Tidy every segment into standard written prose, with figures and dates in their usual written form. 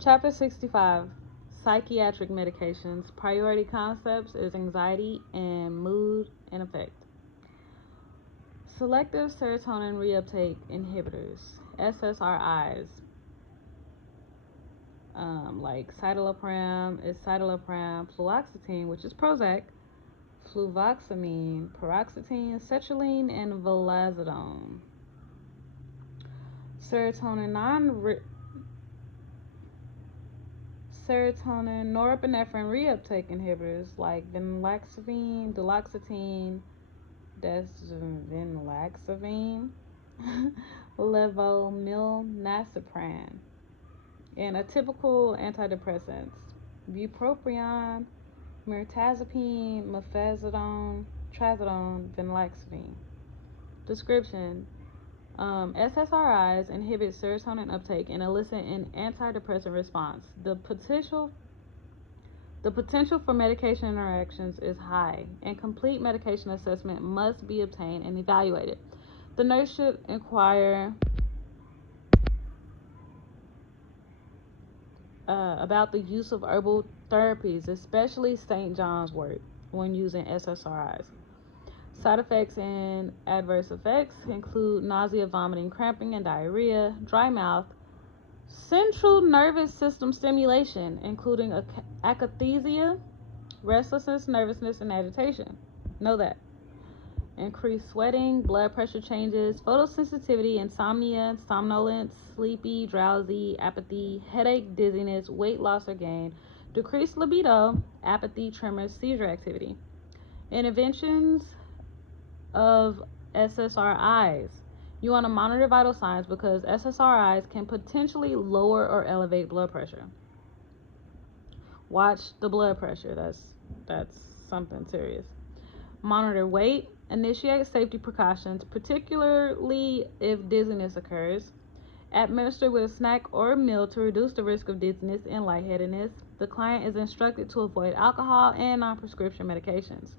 Chapter 65, Psychiatric Medications. Priority concepts is anxiety and mood and affect. Selective serotonin reuptake inhibitors, SSRIs, like citalopram, fluoxetine, which is Prozac, fluvoxamine, paroxetine, sertraline, and vilazodone. Serotonin norepinephrine reuptake inhibitors like venlafaxine, duloxetine, desvenlafaxine, levomilnacipran, and atypical antidepressants, bupropion, mirtazapine, methazidone, trazodone, venlafaxine. Description: SSRIs inhibit serotonin uptake and elicit an antidepressant response. The potential for medication interactions is high, and complete medication assessment must be obtained and evaluated. The nurse should inquire about the use of herbal therapies, especially St. John's wort, when using SSRIs. Side effects and adverse effects include nausea, vomiting, cramping, and diarrhea, dry mouth, central nervous system stimulation, including akathisia, restlessness, nervousness, and agitation. Know that. Increased sweating, blood pressure changes, photosensitivity, insomnia, somnolence, sleepy, drowsy, apathy, headache, dizziness, weight loss or gain, decreased libido, apathy, tremors, seizure activity. Interventions of SSRIs. You want to monitor vital signs because SSRIs can potentially lower or elevate blood pressure. Watch the blood pressure. That's something serious. Monitor weight. Initiate safety precautions, particularly if dizziness occurs. Administer with a snack or a meal to reduce the risk of dizziness and lightheadedness. The client is instructed to avoid alcohol and non-prescription medications.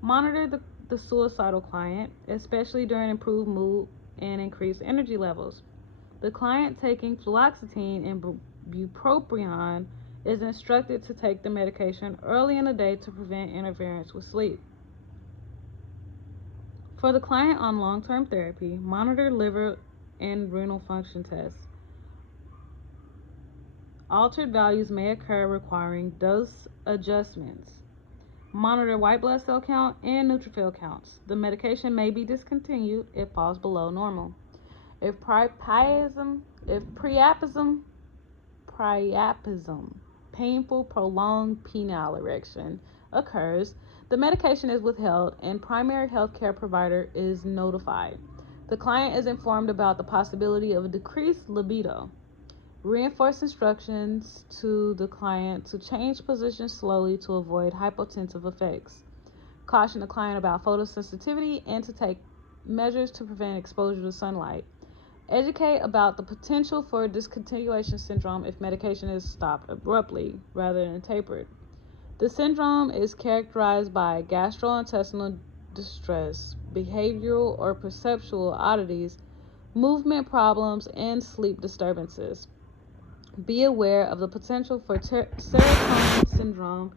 Monitor the suicidal client, especially during improved mood and increased energy levels. The client taking fluoxetine and bupropion is instructed to take the medication early in the day to prevent interference with sleep. For the client on long-term therapy, monitor liver and renal function tests. Altered values may occur requiring dose adjustments. Monitor white blood cell count and neutrophil counts. The medication may be discontinued if falls below normal. If priapism, painful prolonged penile erection occurs, the medication is withheld and primary health care provider is notified. The client is informed about the possibility of a decreased libido. Reinforce instructions to the client to change position slowly to avoid hypotensive effects. Caution the client about photosensitivity and to take measures to prevent exposure to sunlight. Educate about the potential for discontinuation syndrome if medication is stopped abruptly rather than tapered. The syndrome is characterized by gastrointestinal distress, behavioral or perceptual oddities, movement problems, and sleep disturbances. Be aware of the potential for serotonin syndrome,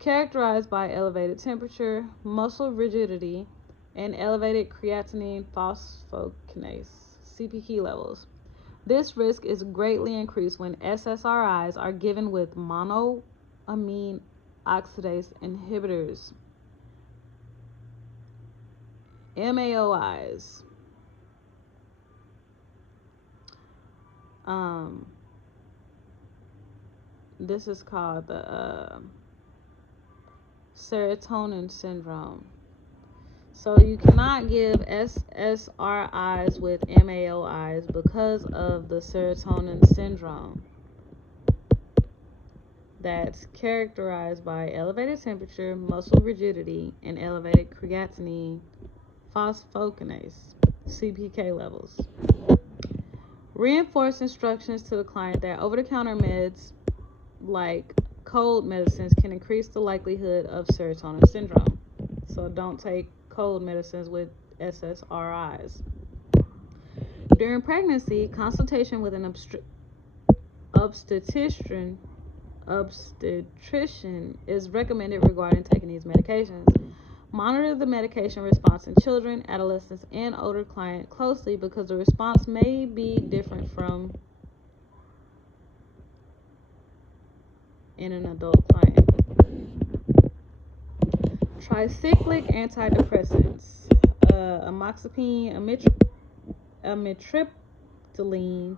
characterized by elevated temperature, muscle rigidity, and elevated creatinine phosphokinase (CPK) levels. This risk is greatly increased when SSRIs are given with monoamine oxidase inhibitors, MAOIs. This is called the serotonin syndrome. So you cannot give SSRIs with MAOIs because of the serotonin syndrome that's characterized by elevated temperature, muscle rigidity, and elevated creatinine phosphokinase (CPK) levels. Reinforce instructions to the client that over-the-counter meds like cold medicines can increase the likelihood of serotonin syndrome. So don't take cold medicines with SSRIs. During pregnancy, consultation with an obstetrician is recommended regarding taking these medications. Monitor the medication response in children, adolescents, and older clients closely because the response may be different from in an adult client. Tricyclic antidepressants, amoxapine, amitriptyline,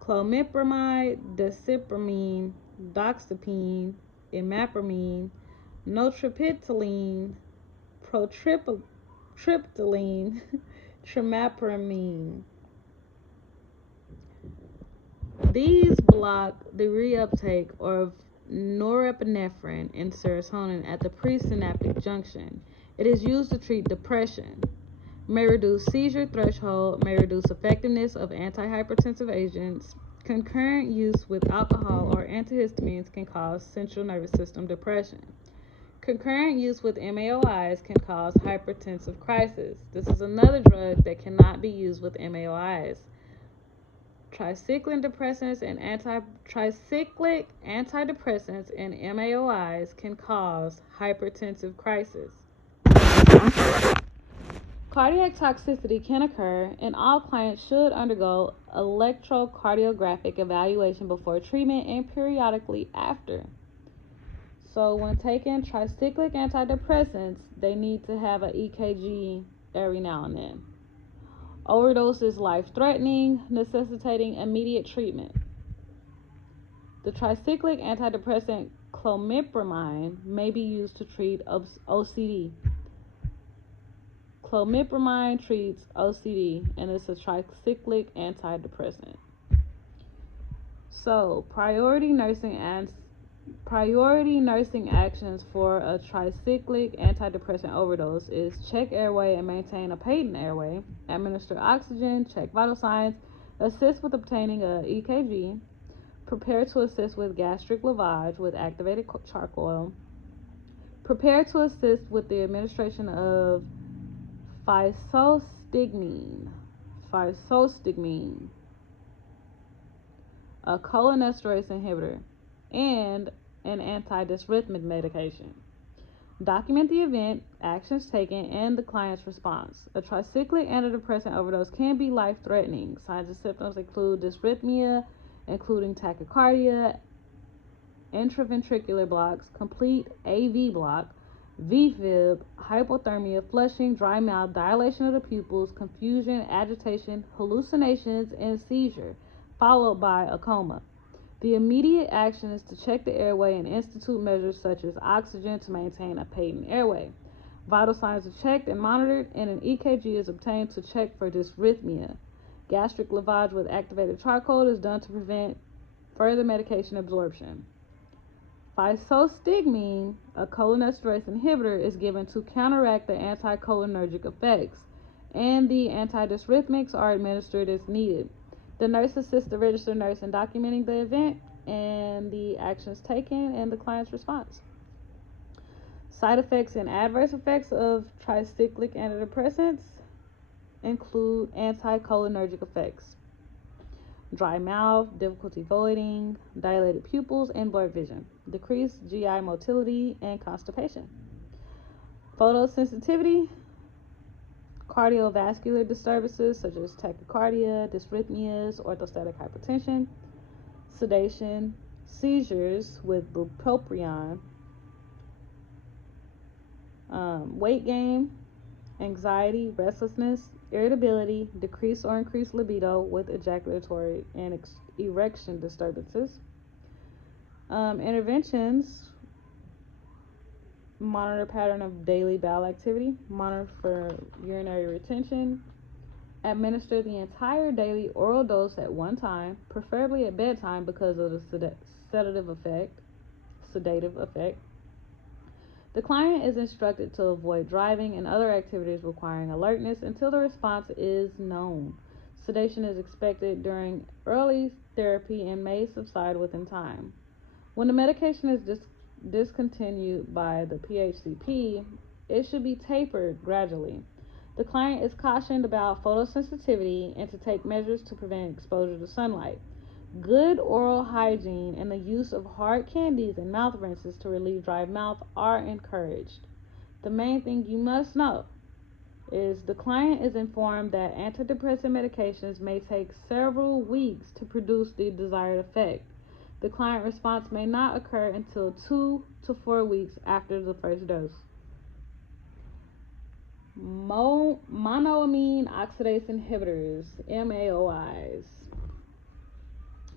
clomipramide, desipramine, doxepine, imipramine, nortriptyline, protriptyline, trimipramine. These block the reuptake of norepinephrine and serotonin at the presynaptic junction. It is used to treat depression. May reduce seizure threshold, may reduce effectiveness of antihypertensive agents. Concurrent use with alcohol or antihistamines can cause central nervous system depression. Concurrent use with MAOIs can cause hypertensive crisis. This is another drug that cannot be used with MAOIs. Tricyclic antidepressants and MAOIs can cause hypertensive crisis. Cardiac toxicity can occur, and all clients should undergo electrocardiographic evaluation before treatment and periodically after. So when taking tricyclic antidepressants, they need to have an EKG every now and then. Overdose is life-threatening, necessitating immediate treatment. The tricyclic antidepressant clomipramine may be used to treat OCD. Clomipramine treats OCD and it's a tricyclic antidepressant. So, priority nursing actions for a tricyclic antidepressant overdose is check airway and maintain a patent airway, administer oxygen, check vital signs, assist with obtaining a EKG, prepare to assist with gastric lavage with activated charcoal, prepare to assist with the administration of Physostigmine, a cholinesterase inhibitor, and an antidysrhythmic medication. Document the event, actions taken, and the client's response. A tricyclic antidepressant overdose can be life-threatening. Signs and symptoms include dysrhythmia, including tachycardia, intraventricular blocks, complete AV block, VFib, hypothermia, flushing, dry mouth, dilation of the pupils, confusion, agitation, hallucinations, and seizure, followed by a coma. The immediate action is to check the airway and institute measures such as oxygen to maintain a patent airway. Vital signs are checked and monitored, and an EKG is obtained to check for dysrhythmia. Gastric lavage with activated charcoal is done to prevent further medication absorption. Physostigmine, a cholinesterase inhibitor, is given to counteract the anticholinergic effects, and the antidysrhythmics are administered as needed. The nurse assists the registered nurse in documenting the event and the actions taken and the client's response. Side effects and adverse effects of tricyclic antidepressants include anticholinergic effects: dry mouth, difficulty voiding, dilated pupils, and blurred vision, decreased GI motility, and constipation. Photosensitivity, cardiovascular disturbances such as tachycardia, dysrhythmias, orthostatic hypotension, sedation, seizures with bupropion, weight gain, anxiety, restlessness, irritability, decreased or increased libido with ejaculatory and erection disturbances. Interventions: monitor pattern of daily bowel activity, monitor for urinary retention, administer the entire daily oral dose at one time, preferably at bedtime because of the sedative effect. The client is instructed to avoid driving and other activities requiring alertness until the response is known. Sedation is expected during early therapy and may subside within time. When the medication is discontinued by the PHCP, it should be tapered gradually. The client is cautioned about photosensitivity and to take measures to prevent exposure to sunlight. Good oral hygiene and the use of hard candies and mouth rinses to relieve dry mouth are encouraged. The main thing you must know is the client is informed that antidepressant medications may take several weeks to produce the desired effect. The client response may not occur until 2 to 4 weeks after the first dose. Monoamine oxidase inhibitors, MAOIs,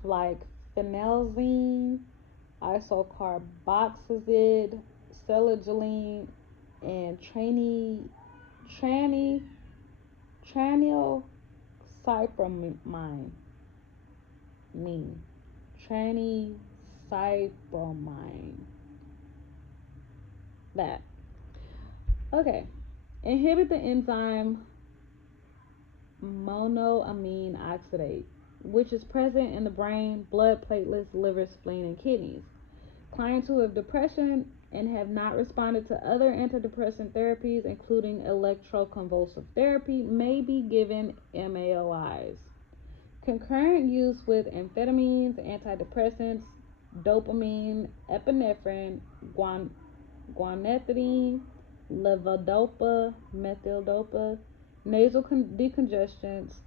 like phenelzine, isocarboxazid, selegiline, and traniocypramine. Trancypramine. That. Okay. Inhibit the enzyme monoamine oxidase, which is present in the brain, blood, platelets, liver, spleen, and kidneys. Clients who have depression and have not responded to other antidepressant therapies, including electroconvulsive therapy, may be given MAOIs. Concurrent use with amphetamines, antidepressants, dopamine, epinephrine, guanethidine, levodopa, methyldopa, nasal decongestants,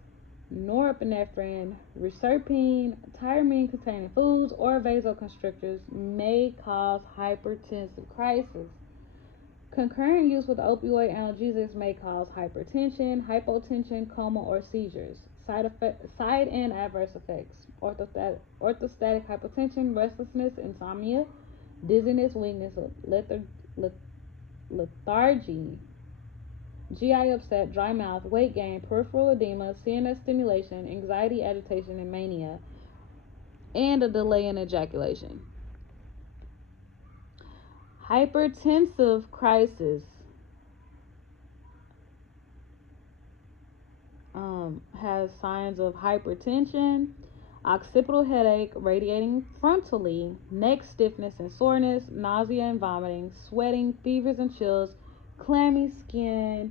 norepinephrine, reserpine, tyramine-containing foods, or vasoconstrictors may cause hypertensive crisis. Concurrent use with opioid analgesics may cause hypertension, hypotension, coma, or seizures. Side and adverse effects: orthostatic hypotension, restlessness, insomnia, dizziness, weakness, lethargy, GI upset, dry mouth, weight gain, peripheral edema, CNS stimulation, anxiety, agitation, and mania, and a delay in ejaculation. Hypertensive crisis has signs of hypertension, occipital headache radiating frontally, neck stiffness and soreness, nausea and vomiting, sweating, fevers and chills, clammy skin,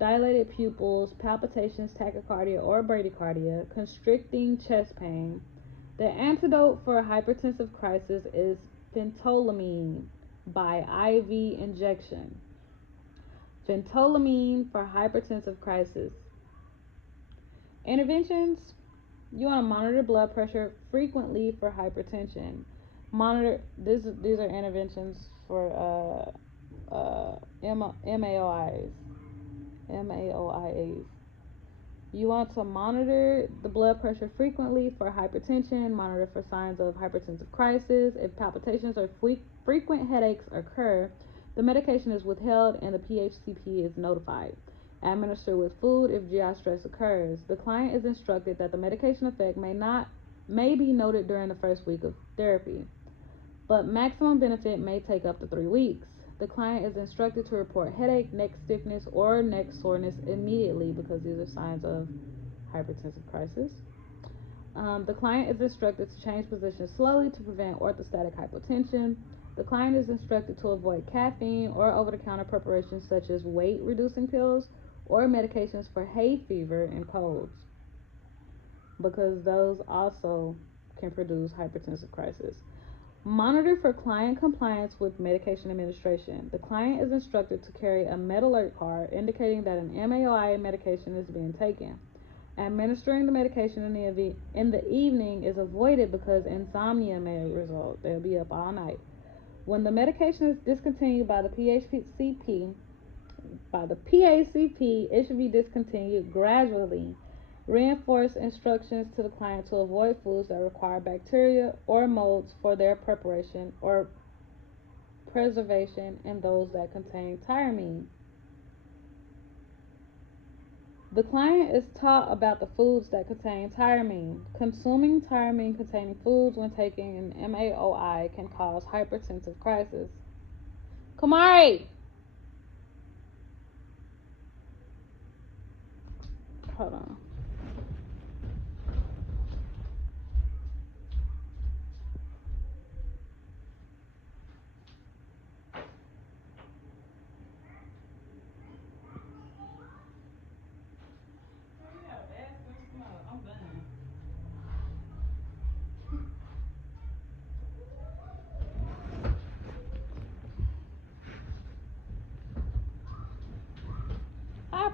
dilated pupils, palpitations, tachycardia or bradycardia, constricting chest pain. The antidote for hypertensive crisis is phentolamine by IV injection. Phentolamine for hypertensive crisis. Interventions: you want to monitor blood pressure frequently for hypertension. These are interventions for MAOIs. You want to monitor the blood pressure frequently for hypertension, monitor for signs of hypertensive crisis. If palpitations or frequent headaches occur, the medication is withheld and the PHCP is notified. Administer with food if GI stress occurs. The client is instructed that the medication effect may be noted during the first week of therapy, but maximum benefit may take up to 3 weeks. The client is instructed to report headache, neck stiffness, or neck soreness immediately because these are signs of hypertensive crisis. The client is instructed to change positions slowly to prevent orthostatic hypotension. The client is instructed to avoid caffeine or over-the-counter preparations such as weight-reducing pills or medications for hay fever and colds, because those also can produce hypertensive crisis. Monitor for client compliance with medication administration. The client is instructed to carry a med-alert card indicating that an MAOI medication is being taken. Administering the medication in the evening is avoided because insomnia may result. They'll be up all night. When the medication is discontinued by the PACP, it should be discontinued gradually. Reinforce instructions to the client to avoid foods that require bacteria or molds for their preparation or preservation and those that contain tyramine. The client is taught about the foods that contain tyramine. Consuming tyramine-containing foods when taking an MAOI can cause hypertensive crisis. Kamari! Hold on. I'm done.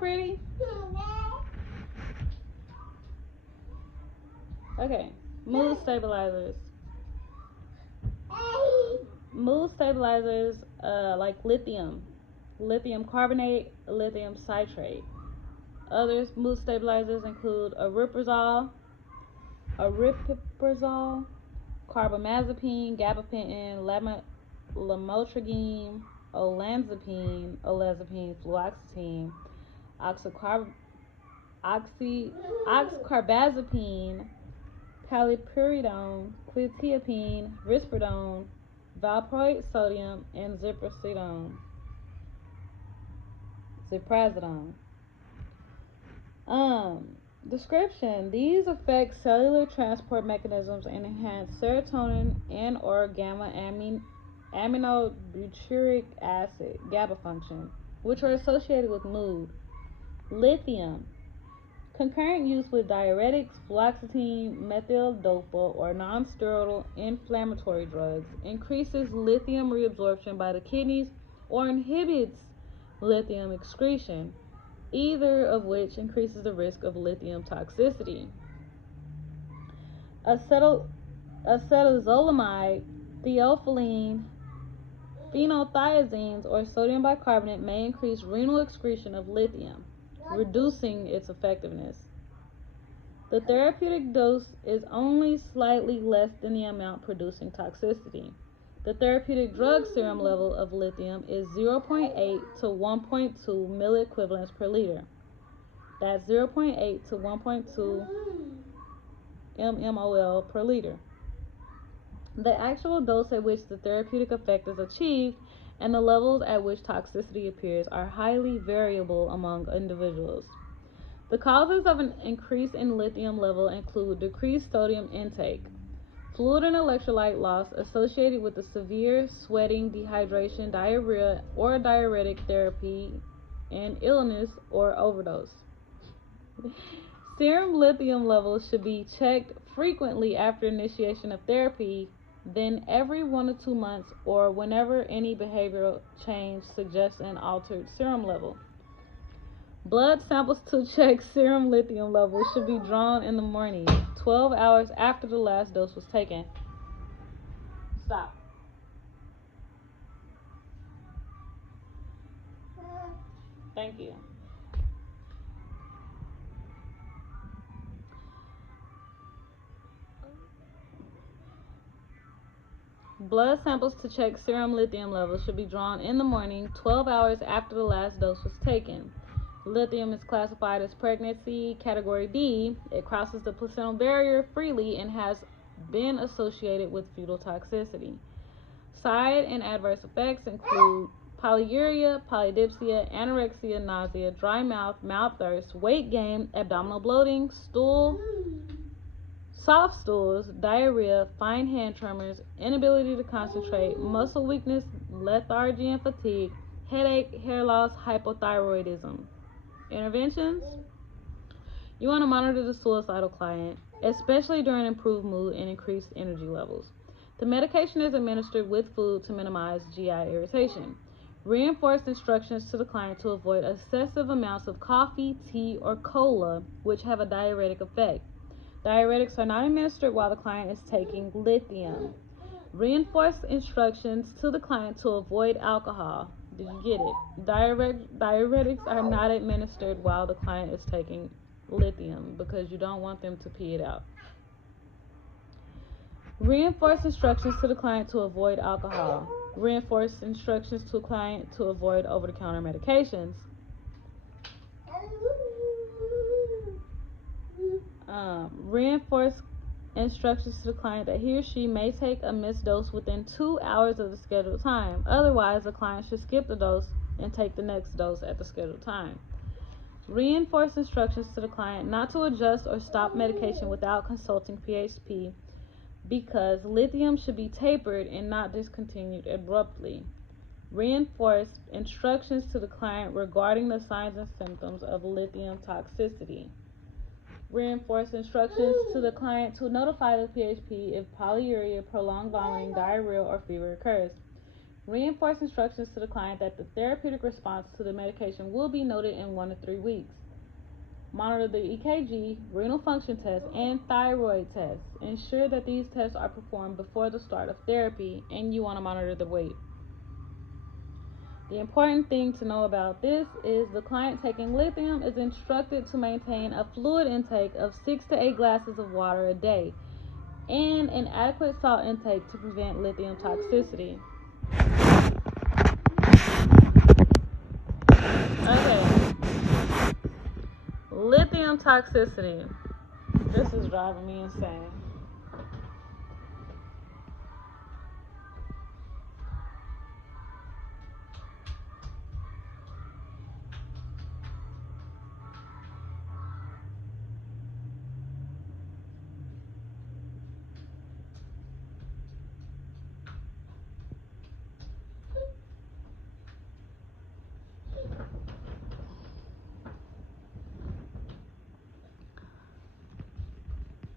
pretty? Okay. Mood stabilizers. Mood stabilizers like lithium carbonate, lithium citrate. Other mood stabilizers include aripiprazole, carbamazepine, gabapentin, lamotrigine, olanzapine, fluoxetine, oxcarbazepine, paliperidone, quetiapine, risperidone, valproate sodium, and ziprasidone. Description. These affect cellular transport mechanisms and enhance serotonin and or aminobutyric acid GABA function, which are associated with mood. Lithium. Concurrent use with diuretics, fluoxetine, methyl-dopa, or non-steroidal inflammatory drugs increases lithium reabsorption by the kidneys or inhibits lithium excretion, either of which increases the risk of lithium toxicity. Acetazolamide, theophylline, phenothiazines, or sodium bicarbonate may increase renal excretion of lithium, reducing its effectiveness. The therapeutic dose is only slightly less than the amount producing toxicity. The therapeutic drug serum level of lithium is 0.8 to 1.2 milliequivalents per liter. That's 0.8 to 1.2 mmol per liter. The actual dose at which the therapeutic effect is achieved and the levels at which toxicity appears are highly variable among individuals. The causes of an increase in lithium level include decreased sodium intake, fluid and electrolyte loss associated with the severe sweating, dehydration, diarrhea, or diuretic therapy, and illness or overdose. Serum lithium levels should be checked frequently after initiation of therapy, then every 1 to 2 months, or whenever any behavioral change suggests an altered serum level. Blood samples to check serum lithium levels should be drawn in the morning, 12 hours after the last dose was taken. Stop. Thank you. Blood samples to check serum lithium levels should be drawn in the morning, 12 hours after the last dose was taken. Lithium is classified as pregnancy category D. It crosses the placental barrier freely and has been associated with fetal toxicity. Side and adverse effects include polyuria, polydipsia, anorexia, nausea, dry mouth, mouth thirst, weight gain, abdominal bloating, soft stools, diarrhea, fine hand tremors, inability to concentrate, muscle weakness, lethargy and fatigue, headache, hair loss, hypothyroidism. Interventions? You want to monitor the suicidal client, especially during improved mood and increased energy levels. The medication is administered with food to minimize GI irritation. Reinforce instructions to the client to avoid excessive amounts of coffee, tea, or cola, which have a diuretic effect. Diuretics are not administered while the client is taking lithium. Reinforce instructions to the client to avoid alcohol. Did you get it? Diuretics are not administered while the client is taking lithium because you don't want them to pee it out. Reinforce instructions to the client to avoid alcohol. Reinforce instructions to the client to avoid over-the-counter medications. Reinforce instructions to the client that he or she may take a missed dose within 2 hours of the scheduled time. Otherwise, the client should skip the dose and take the next dose at the scheduled time. Reinforce instructions to the client not to adjust or stop medication without consulting PHP because lithium should be tapered and not discontinued abruptly. Reinforce instructions to the client regarding the signs and symptoms of lithium toxicity. Reinforce instructions to the client to notify the PHP if polyuria, prolonged vomiting, diarrhea, or fever occurs. Reinforce instructions to the client that the therapeutic response to the medication will be noted in 1 to 3 weeks. Monitor the EKG, renal function tests, and thyroid tests. Ensure that these tests are performed before the start of therapy, and you want to monitor the weight. The important thing to know about this is the client taking lithium is instructed to maintain a fluid intake of 6 to 8 glasses of water a day and an adequate salt intake to prevent lithium toxicity. Okay. Lithium toxicity. This is driving me insane.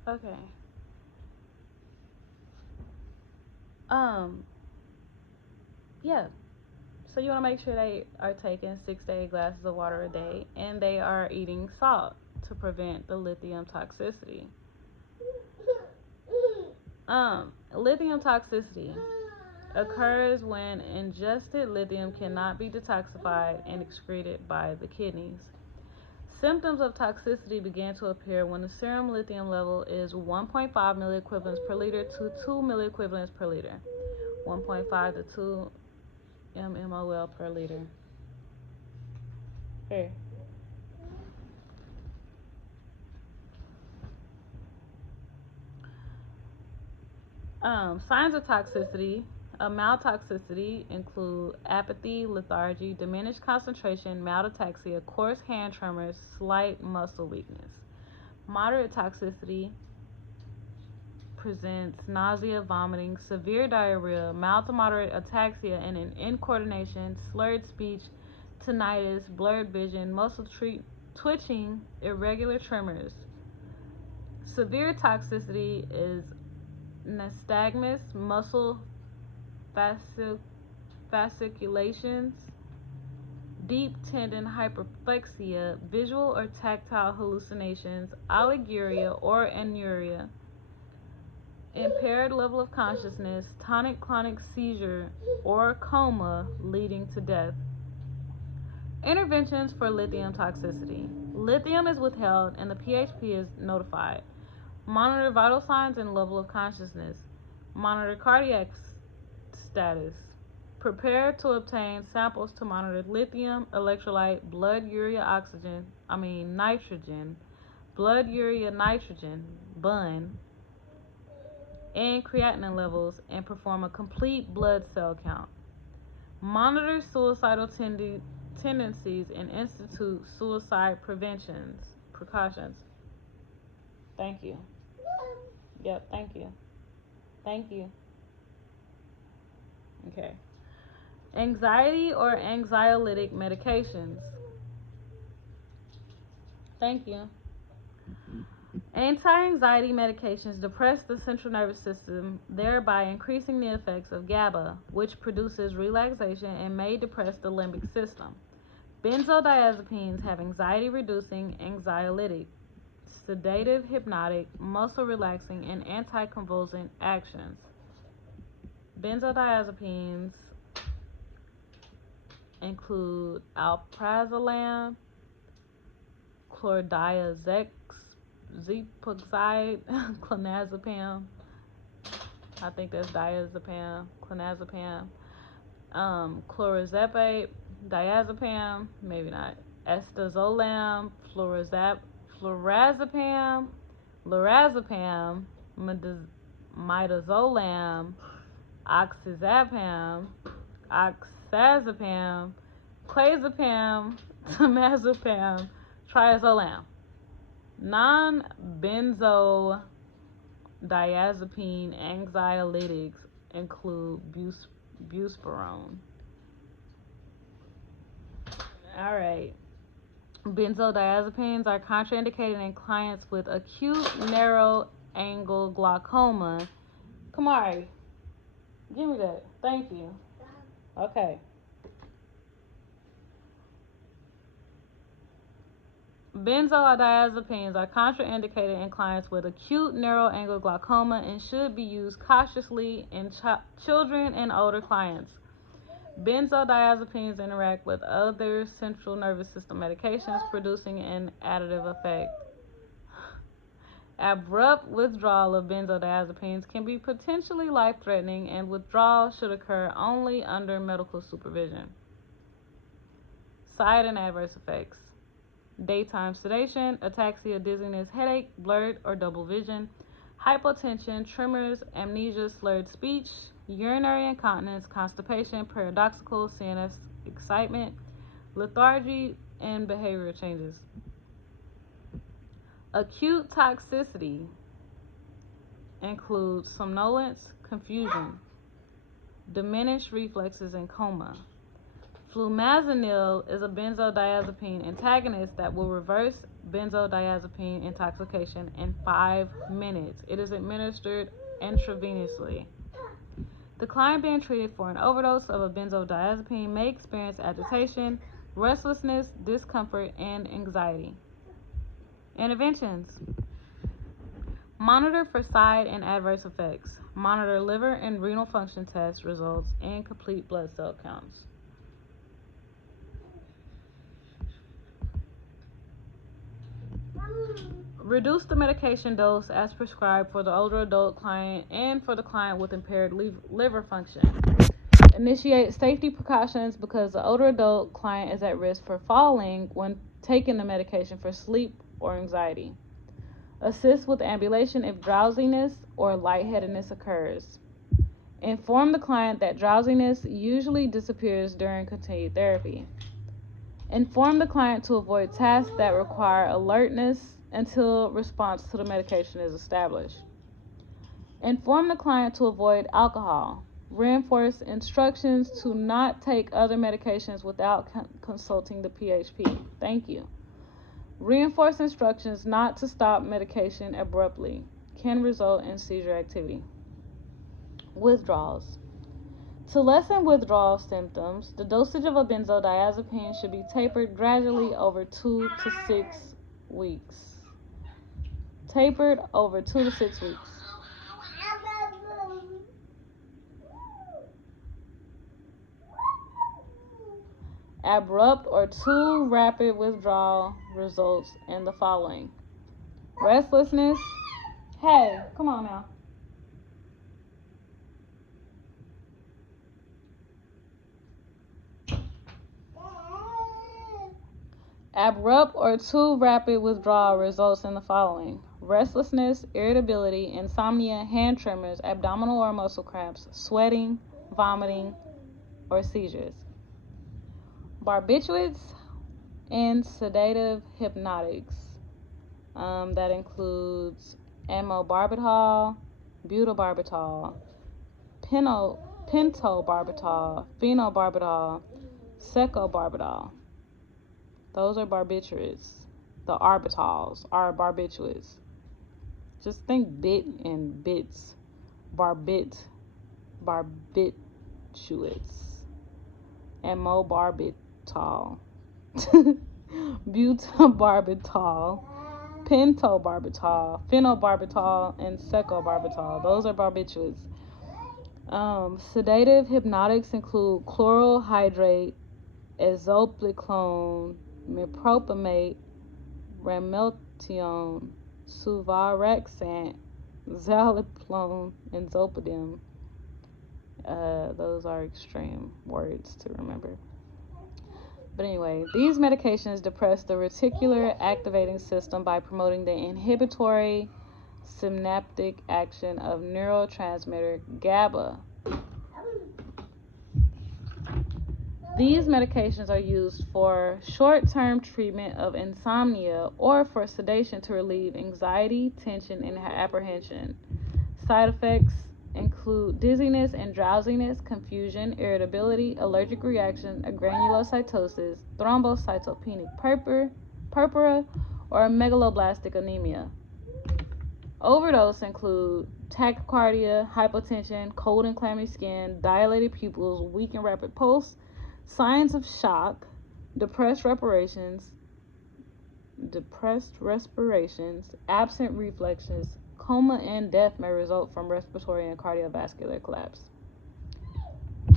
Okay. Yeah. So you want to make sure they are taking 6 to 8 glasses of water a day and they are eating salt to prevent the lithium toxicity. Lithium toxicity occurs when ingested lithium cannot be detoxified and excreted by the kidneys. Symptoms of toxicity begin to appear when the serum lithium level is 1.5 milliequivalents per liter to 2 milliequivalents per liter. 1.5 to 2 mmol per liter. Here. Signs of toxicity, mild toxicity include apathy, lethargy, diminished concentration, mild ataxia, coarse hand tremors, slight muscle weakness. Moderate toxicity presents nausea, vomiting, severe diarrhea, mild to moderate ataxia, and an incoordination, slurred speech, tinnitus, blurred vision, muscle twitching, irregular tremors. Severe toxicity is nystagmus, muscle fasciculations, deep tendon hyperplexia, visual or tactile hallucinations, oliguria or anuria, impaired level of consciousness, tonic-clonic seizure, or coma leading to death. Interventions for lithium toxicity. Lithium is withheld and the PHP is notified. Monitor vital signs and level of consciousness. Monitor cardiac status. Prepare to obtain samples to monitor lithium, electrolyte, nitrogen, blood urea nitrogen, BUN, and creatinine levels, and perform a complete blood cell count. Monitor suicidal tendencies and institute suicide precautions. Thank you. Yep, thank you. Thank you. Okay. Anxiety or anxiolytic medications. Thank you. Anti-anxiety medications depress the central nervous system, thereby increasing the effects of GABA, which produces relaxation and may depress the limbic system. Benzodiazepines have anxiety-reducing, anxiolytic, sedative, hypnotic, muscle-relaxing, and anticonvulsant actions. Benzodiazepines include alprazolam, chlordiazepoxide, clonazepam. I think that's diazepam, clonazepam, clorazepate, diazepam, maybe not, estazolam, florazepam, lorazepam, midazolam, oxazepam, oxazepam, clozapam, temazepam, triazolam. Non-benzodiazepine anxiolytics include buspirone. Alright. Benzodiazepines are contraindicated in clients with acute narrow angle glaucoma. Kamari, give me that. Thank you. Okay. Benzodiazepines are contraindicated in clients with acute narrow-angle glaucoma and should be used cautiously in children and older clients. Benzodiazepines interact with other central nervous system medications, producing an additive effect. Abrupt withdrawal of benzodiazepines can be potentially life-threatening, and withdrawal should occur only under medical supervision. Side and adverse effects: daytime sedation, ataxia, dizziness, headache, blurred or double vision, hypotension, tremors, amnesia, slurred speech, urinary incontinence, constipation, paradoxical CNS excitement, lethargy, and behavioral changes. Acute toxicity includes somnolence, confusion, diminished reflexes, and coma. Flumazinil is a benzodiazepine antagonist that will reverse benzodiazepine intoxication in 5 minutes. It is administered intravenously. The client being treated for an overdose of a benzodiazepine may experience agitation, restlessness, discomfort, and anxiety. Interventions: monitor for side and adverse effects. Monitor liver and renal function test results and complete blood cell counts. Reduce the medication dose as prescribed for the older adult client and for the client with impaired liver function. Initiate safety precautions because the older adult client is at risk for falling when taking the medication for sleep or anxiety. Assist with ambulation if drowsiness or lightheadedness occurs. Inform the client that drowsiness usually disappears during continued therapy. Inform the client to avoid tasks that require alertness until response to the medication is established. Inform the client to avoid alcohol. Reinforce instructions to not take other medications without consulting the PHP. Thank you. Reinforce instructions not to stop medication abruptly. Can result in seizure activity. Withdrawals. To lessen withdrawal symptoms, the dosage of a benzodiazepine should be tapered gradually over 2 to 6 weeks. Tapered over 2 to 6 weeks. Abrupt or too rapid withdrawal results in the following: restlessness. Hey, come on now. Abrupt or too rapid withdrawal results in the following: restlessness, irritability, insomnia, hand tremors, abdominal or muscle cramps, sweating, vomiting, or seizures. Barbiturates and sedative hypnotics. That includes amobarbitol, butalbarbitol, pentobarbital, phenobarbital, secobarbital. Those are barbiturates. The arbitals are barbiturates. Just think bit and bits. Barbiturates. Amobarbitol. Butalbarbitol, pentobarbital, phenobarbital, and secobarbital. Those are barbiturates. Sedative hypnotics include chloral hydrate, azopiclone, mipropamate, rameltione, suvorexant, zaleplone, and zolpidem. Those are extreme words to remember. But anyway, these medications depress the reticular activating system by promoting the inhibitory synaptic action of neurotransmitter GABA. These medications are used for short-term treatment of insomnia or for sedation to relieve anxiety, tension, and apprehension. Side effects include dizziness and drowsiness, confusion, irritability, allergic reaction, granulocytosis, thrombocytopenic purpura, or megaloblastic anemia. Overdose include tachycardia, hypotension, cold and clammy skin, dilated pupils, weak and rapid pulse, signs of shock, depressed respirations, absent reflexes, coma, and death may result from respiratory and cardiovascular collapse.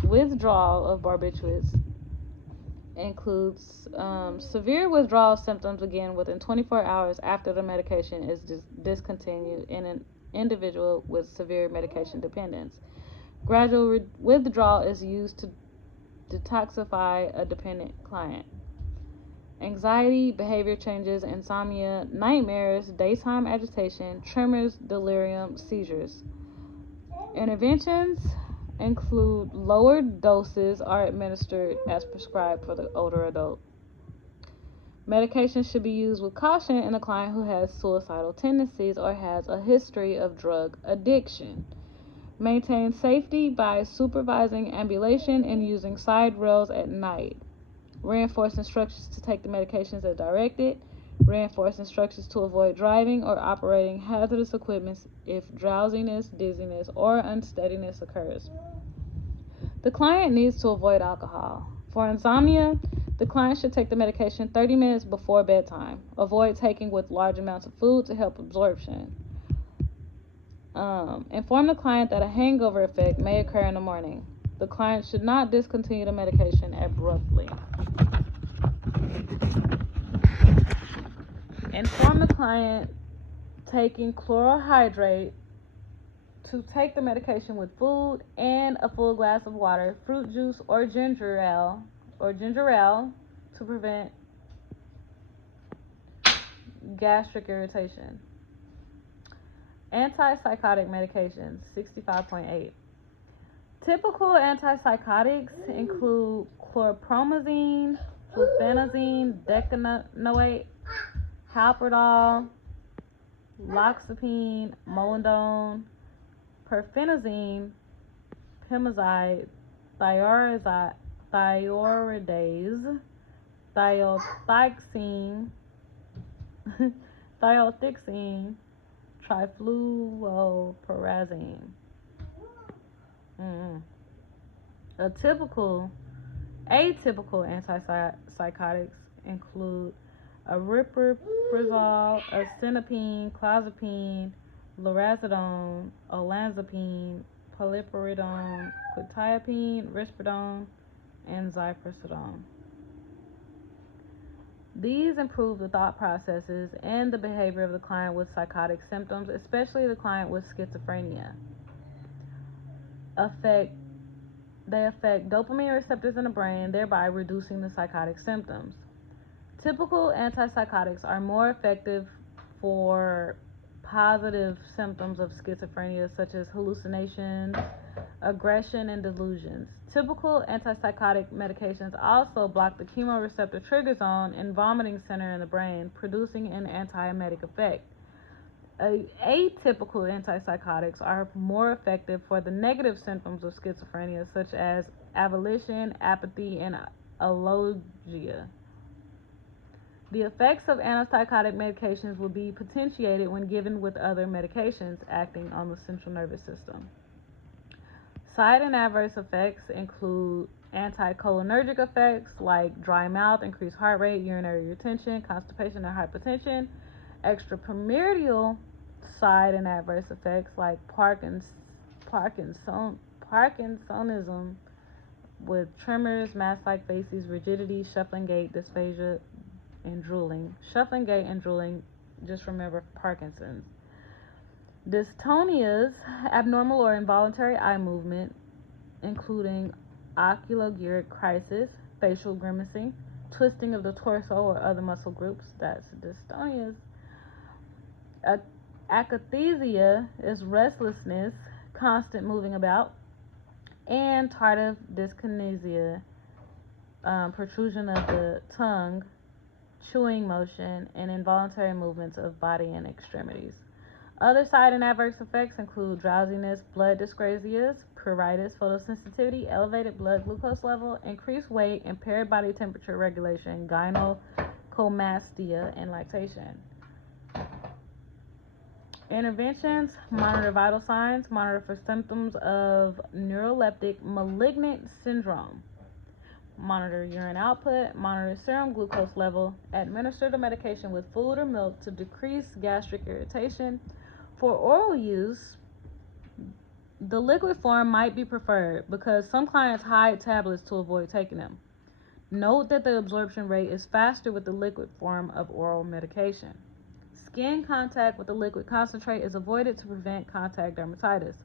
Withdrawal of barbiturates includes severe withdrawal symptoms begin within 24 hours after the medication is discontinued in an individual with severe medication dependence. Gradual withdrawal is used to detoxify a dependent client. Anxiety, behavior changes, insomnia, nightmares, daytime agitation, tremors, delirium, seizures. Interventions include lower doses are administered as prescribed for the older adult. Medication should be used with caution in a client who has suicidal tendencies or has a history of drug addiction. Maintain safety by supervising ambulation and using side rails at night. Reinforce instructions to take the medications as directed. Reinforce instructions to avoid driving or operating hazardous equipment if drowsiness, dizziness, or unsteadiness occurs. The client needs to avoid alcohol. For insomnia, the client should take the medication 30 minutes before bedtime. Avoid taking with large amounts of food to help absorption. Inform the client that a hangover effect may occur in the morning. The client should not discontinue the medication abruptly. Inform the client taking chlorohydrate to take the medication with food and a full glass of water, fruit juice, or ginger ale to prevent gastric irritation. Antipsychotic medications, 65.8. Typical antipsychotics include chlorpromazine, fluphenazine, decanoate, haldol, loxapine, molindone, perfenazine, pimazide, thioridase, thiothiazine, trifluoperazine. Atypical antipsychotics include aripiprazole, acenapine, clozapine, lorazepam, olanzapine, paliperidone, quetiapine, risperidone, and zypresidone. These improve the thought processes and the behavior of the client with psychotic symptoms, especially the client with schizophrenia. They affect dopamine receptors in the brain, thereby reducing the psychotic symptoms. Typical antipsychotics are more effective for positive symptoms of schizophrenia, such as hallucinations, aggression, and delusions. Typical antipsychotic medications also block the chemoreceptor trigger zone and vomiting center in the brain, producing an antiemetic effect. Atypical antipsychotics are more effective for the negative symptoms of schizophrenia, such as avolition, apathy, and alogia. The effects of antipsychotic medications will be potentiated when given with other medications acting on the central nervous system. Side and adverse effects include anticholinergic effects like dry mouth, increased heart rate, urinary retention, constipation, and hypertension. Extrapyramidal side and adverse effects like Parkinsonism with tremors, mask-like faces, rigidity, shuffling gait, dysphagia, and drooling. Shuffling gait and drooling, just remember Parkinson's. Dystonias, abnormal or involuntary eye movement, including oculogyric crisis, facial grimacing, twisting of the torso or other muscle groups, that's dystonias. Akathisia is restlessness, constant moving about, and tardive dyskinesia, protrusion of the tongue, chewing motion, and involuntary movements of body and extremities. Other side and adverse effects include drowsiness, blood dyscrasias, pruritus, photosensitivity, elevated blood glucose level, increased weight, impaired body temperature regulation, gynecomastia, and lactation. Interventions: monitor vital signs, monitor for symptoms of neuroleptic malignant syndrome, monitor urine output, monitor serum glucose level, administer the medication with food or milk to decrease gastric irritation. For oral use, the liquid form might be preferred because some clients hide tablets to avoid taking them. Note that the absorption rate is faster with the liquid form of oral medication. Skin contact with the liquid concentrate is avoided to prevent contact dermatitis.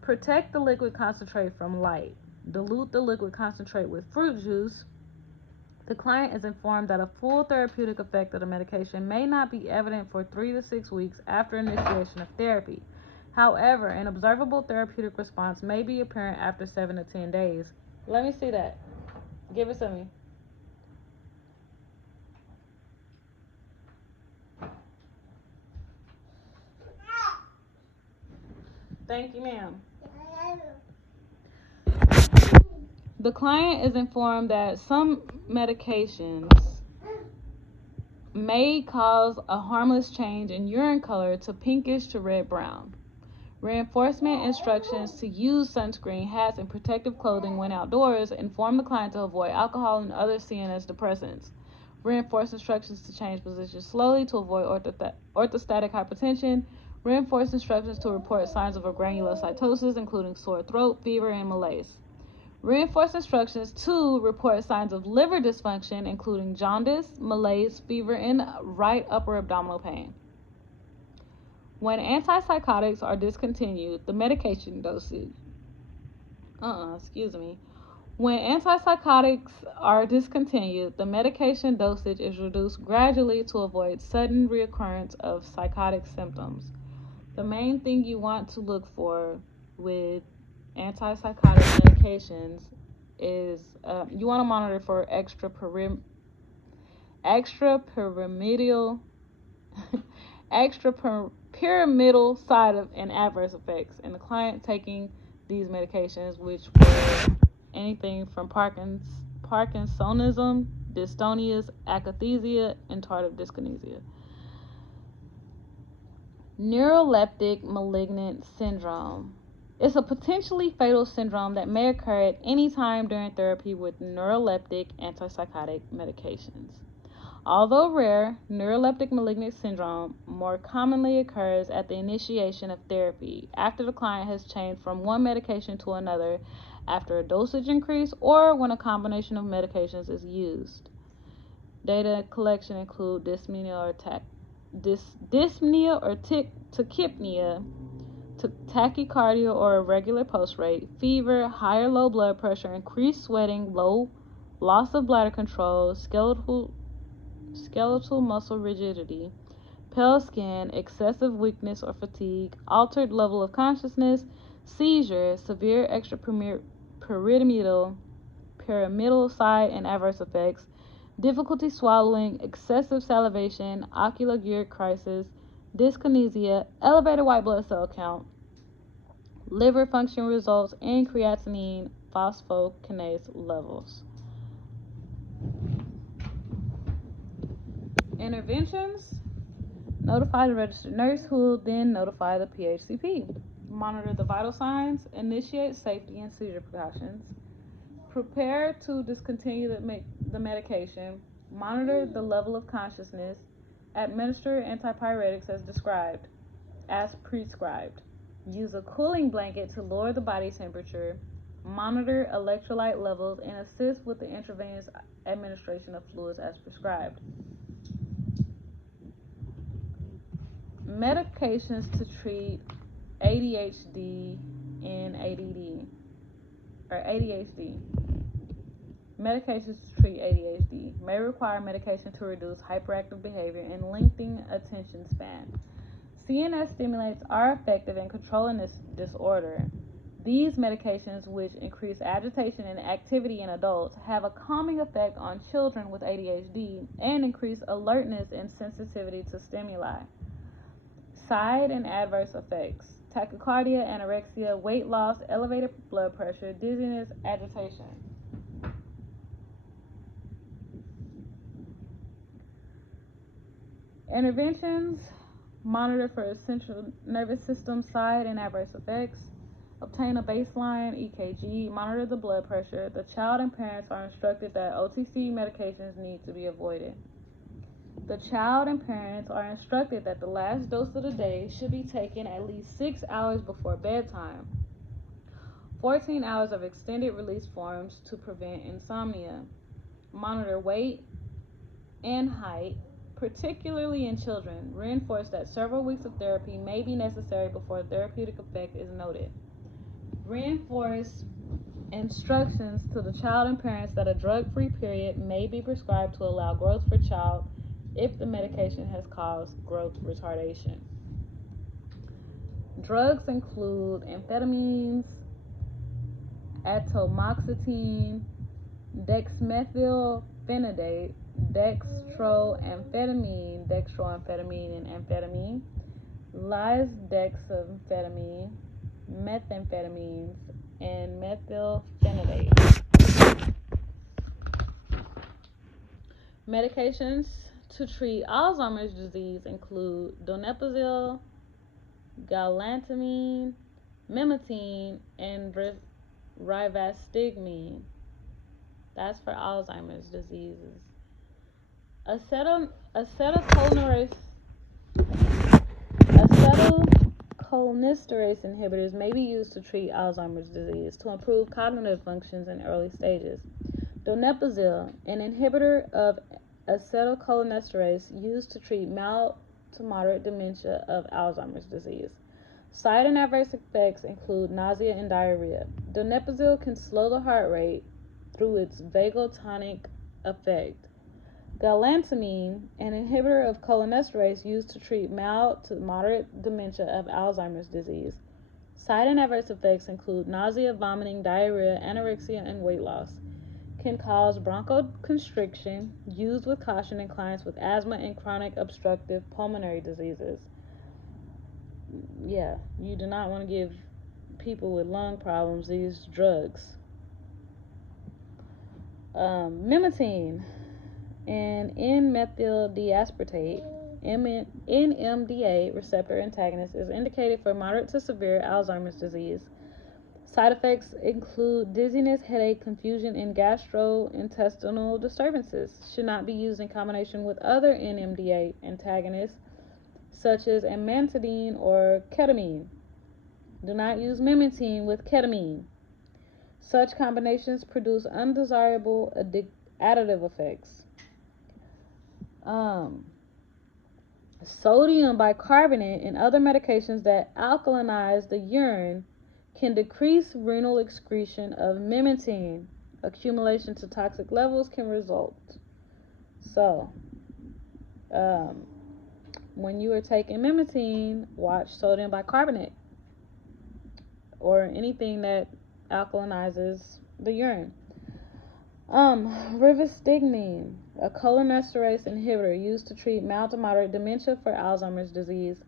Protect the liquid concentrate from light. Dilute the liquid concentrate with fruit juice. The client is informed that a full therapeutic effect of the medication may not be evident for 3 to 6 weeks after initiation of therapy. However, an observable therapeutic response may be apparent after 7 to 10 days. Let me see that. Give it to me. Thank you, ma'am. The client is informed that some medications may cause a harmless change in urine color to pinkish to red-brown. Reinforcement instructions to use sunscreen, hats, and protective clothing when outdoors inform the client to avoid alcohol and other CNS depressants. Reinforce instructions to change positions slowly to avoid orthostatic hypotension. Reinforce instructions to report signs of a granulocytosis, including sore throat, fever, and malaise. Reinforce instructions to report signs of liver dysfunction, including jaundice, malaise, fever, and right upper abdominal pain. When antipsychotics are discontinued, the medication dosage. When antipsychotics are discontinued, the medication dosage is reduced gradually to avoid sudden reoccurrence of psychotic symptoms. The main thing you want to look for with antipsychotic medications is you want to monitor for extrapyramidal side and adverse effects in the client taking these medications, which were anything from Parkinsonism, dystonias, akathisia, and tardive dyskinesia. Neuroleptic malignant syndrome. It's a potentially fatal syndrome that may occur at any time during therapy with neuroleptic antipsychotic medications. Although rare, neuroleptic malignant syndrome more commonly occurs at the initiation of therapy after the client has changed from one medication to another after a dosage increase or when a combination of medications is used. Data collection include dyspnea or tachypnea, tachycardia or irregular pulse rate, fever, high or low blood pressure, increased sweating, loss of bladder control, skeletal muscle rigidity, pale skin, excessive weakness or fatigue, altered level of consciousness, seizure, severe extrapyramidal side and adverse effects, difficulty swallowing, excessive salivation, ocular crisis, dyskinesia, elevated white blood cell count, liver function results, and creatinine phosphokinase levels. Interventions: notify the registered nurse, who will then notify the PHCP. Monitor the vital signs, initiate safety and seizure precautions, prepare to discontinue the medication, monitor the level of consciousness, administer antipyretics as prescribed, use a cooling blanket to lower the body temperature, monitor electrolyte levels, and assist with the intravenous administration of fluids as prescribed. Medications to treat ADHD and ADD, or ADHD. Medications to treat ADHD may require medication to reduce hyperactive behavior and lengthen attention span. CNS stimulants are effective in controlling this disorder. These medications, which increase agitation and activity in adults, have a calming effect on children with ADHD and increase alertness and sensitivity to stimuli. Side and adverse effects: tachycardia, anorexia, weight loss, elevated blood pressure, dizziness, agitation. Interventions: Monitor for central nervous system side and adverse effects. Obtain a baseline EKG. Monitor the blood pressure. The child and parents are instructed that OTC medications need to be avoided. The child and parents are instructed that the last dose of the day should be taken at least 6 hours before bedtime. 14 hours of extended release forms to prevent insomnia. Monitor weight and height, particularly in children. Reinforce that several weeks of therapy may be necessary before therapeutic effect is noted. Reinforce instructions to the child and parents that a drug-free period may be prescribed to allow growth for child if the medication has caused growth retardation. Drugs include amphetamines, atomoxetine, dexmethylphenidate, dextroamphetamine, and amphetamine, lisdexamfetamine, methamphetamines, and methylphenidate. Medications to treat Alzheimer's disease include Donepazil, galantamine, memantine, and Rivastigmine. That's for Alzheimer's diseases. Acetylcholinesterase inhibitors may be used to treat Alzheimer's disease to improve cognitive functions in early stages. Donepazil, an inhibitor of acetylcholinesterase used to treat mild to moderate dementia of Alzheimer's disease. Side and adverse effects include nausea and diarrhea. Donepazil can slow the heart rate through its vagotonic effect. Galantamine, an inhibitor of cholinesterase used to treat mild to moderate dementia of Alzheimer's disease. Side and adverse effects include nausea, vomiting, diarrhea, anorexia, and weight loss. Can cause bronchoconstriction, used with caution in clients with asthma and chronic obstructive pulmonary diseases. Yeah, you do not want to give people with lung problems these drugs. Memantine, an N-methyldeaspartate NMDA receptor antagonist, is indicated for moderate to severe Alzheimer's disease. Side effects include dizziness, headache, confusion, and gastrointestinal disturbances. Should not be used in combination with other NMDA antagonists such as amantadine or ketamine. Do not use memantine with ketamine. Such combinations produce undesirable additive effects. Sodium bicarbonate and other medications that alkalinize the urine can decrease renal excretion of memantine. Accumulation to toxic levels can result. So, when you are taking memantine, watch sodium bicarbonate or anything that alkalinizes the urine. Rivastigm, a cholinesterase inhibitor used to treat mild to moderate dementia for Alzheimer's disease.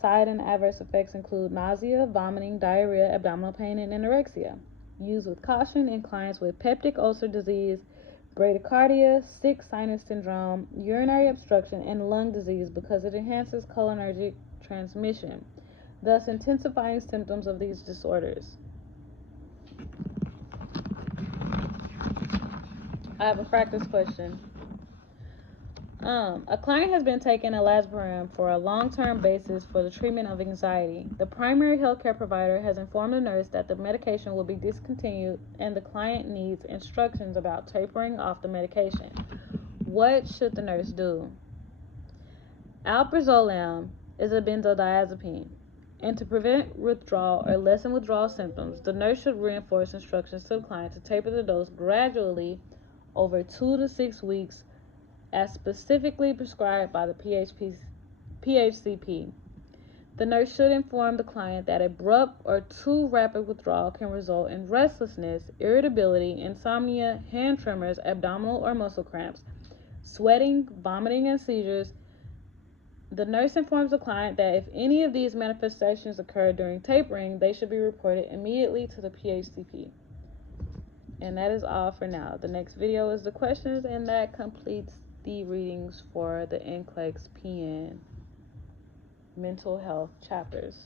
Side and adverse effects include nausea, vomiting, diarrhea, abdominal pain, and anorexia. Used with caution in clients with peptic ulcer disease, bradycardia, sick sinus syndrome, urinary obstruction, and lung disease because it enhances cholinergic transmission, thus intensifying symptoms of these disorders. I have a practice question. A client has been taking elazapram for a long-term basis for the treatment of anxiety. The primary healthcare provider has informed the nurse that the medication will be discontinued and the client needs instructions about tapering off the medication. What should the nurse do? Alprazolam is a benzodiazepine, and to prevent withdrawal or lessen withdrawal symptoms, the nurse should reinforce instructions to the client to taper the dose gradually over 2 to 6 weeks as specifically prescribed by the PHCP. The nurse should inform the client that abrupt or too rapid withdrawal can result in restlessness, irritability, insomnia, hand tremors, abdominal or muscle cramps, sweating, vomiting, and seizures. The nurse informs the client that if any of these manifestations occur during tapering, they should be reported immediately to the PHCP. And that is all for now. The next video is the questions, and that completes the readings for the NCLEX PN. mental health chapters.